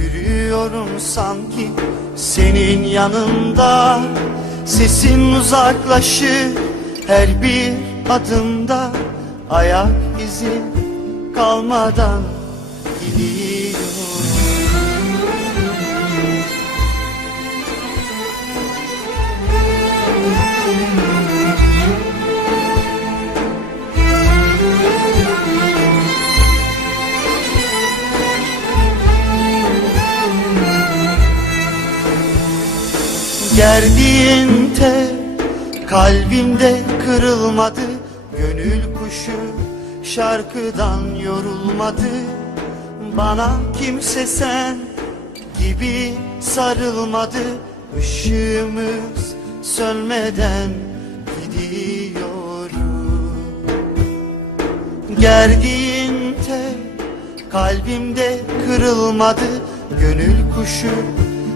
Yürüyorum sanki senin yanında. Sesin uzaklaşır her bir adımda. Ayak izin kalmadan gidiyorum Gerdiğin tel kalbimde kırılmadı Gönül kuşu şarkıdan yorulmadı. Bana kimse sen gibi sarılmadı Işığımız sönmeden gidiyorum Gerdiğin tel kalbimde kırılmadı Gönül kuşu